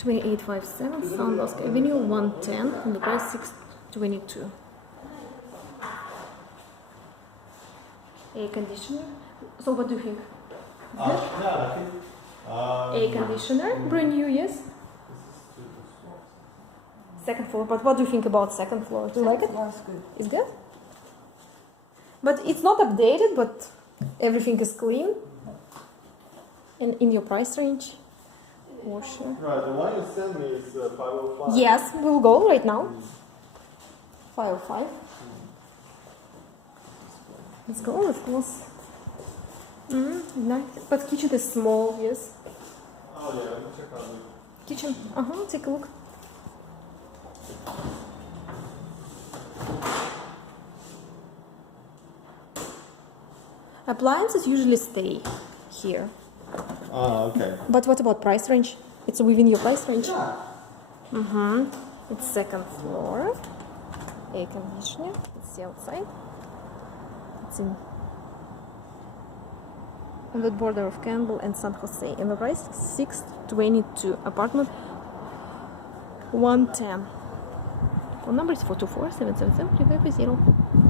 2857 San Bascom Avenue, 110, and the price 622. Air conditioner. So what do you think? Yeah, I think. Air conditioner, brand new, yes. Second floor, but what do you think about second floor? Do you like it? That's good. It's good? But it's not updated, but everything is clean. And in your price range. Washer. Right, the one you sent me is 505. Yes, we'll go right now. 505. Let's go, let's close. Nice. But kitchen is small, yes. Oh yeah, let me check out the Kitchen, take a look. Appliances usually stay here. okay. But what about price range? It's within your price range? Yeah. It's second floor. Air conditioner. Let's see outside. It's in on the border of Campbell and San Jose. And the price 622. Apartment 110. Phone number is 424-777-3550.